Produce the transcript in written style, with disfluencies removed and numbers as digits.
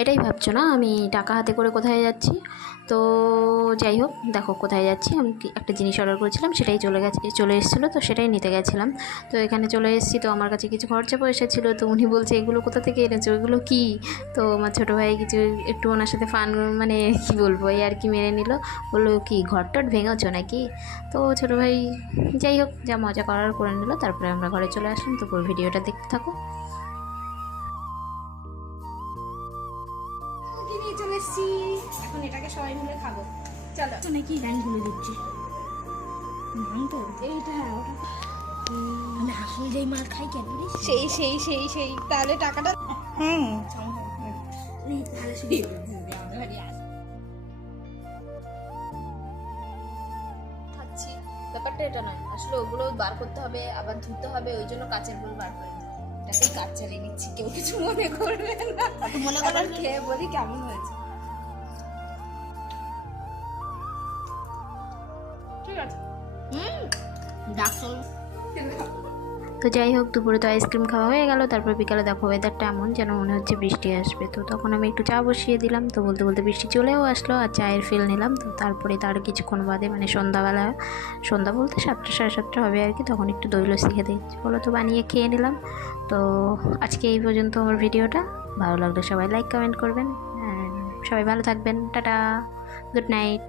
এটাই ভাবছো না আমি টাকা হাতে করে কোথায় যাচ্ছি? তো যাই হোক, দেখো কোথায় যাচ্ছি। আমি একটা জিনিস অর্ডার করেছিলাম, সেটাই চলে এসেছিলো, তো সেটাই নিতে গেছিলাম। তো এখানে চলে এসেছি, তো আমার কাছে কিছু খরচা পয়সা ছিল। তো উনি বলছে এগুলো কোথা থেকে এনেছো, এগুলো কী? তো আমার ছোটো ভাই কিছু একটু ওনার সাথে ফান, মানে কী বলবো, এই আর কি মেরে নিল। বললো কি ঘর টট ভেঙেছো নাকি? তো ছোটো ভাই যাই হোক, যা মজা করার করে নিল। তারপরে আমরা ঘরে চলে আসলাম। তো পুরো ভিডিওটা দেখতে থাকো। নিয়ে চলে এসেছি, এখন এটাকে সবাই মিলে খাবো। চলো। তো নাকি গানগুলো দিচ্ছে তো এইটা হ্যাঁ, ওটা আমি আসলে যেই মার খাই ক্যাডবেরি সেই সেই সেই সেই তাহলে টাকাটা হুম তাহলে শুধু খাচ্ছি। ব্যাপারটা এটা নয়, আসলে ওগুলো বার করতে হবে, আবার ধুতে হবে, ওই জন্য কাচের বল বার করে দিই। এটাকেই কাজ চালিয়ে নিচ্ছি, কেউ কিছু মনে করবে না। মনে করার খেয়ে বলি কেমন হয়েছে। ঠিক আছে। ডাক্তার তো যাই হোক, দুপুরে তো আইসক্রিম খাওয়া হয়ে গেল। তারপর বিকালে দেখো ওয়েদারটা এমন যেন মনে হচ্ছে বৃষ্টি আসবে। তো তখন আমি একটু চা বসিয়ে দিলাম। তো বলতে বলতে বৃষ্টি চলেও আসলো, আর চায়ের ফিল নিলাম। তো তারপরে তার কিছুক্ষণ বাদে, মানে সন্ধ্যা বলতে 7টা সাড়ে 7টা হবে আর কি, তখন একটু দই লস্যি খেতে ইচ্ছে হলো, তো বানিয়ে খেয়ে নিলাম। তো আজকে এই পর্যন্ত আমার ভিডিওটা। ভালো লাগলে সবাই লাইক কমেন্ট করবেন, সবাই ভালো থাকবেন। Tata, good night.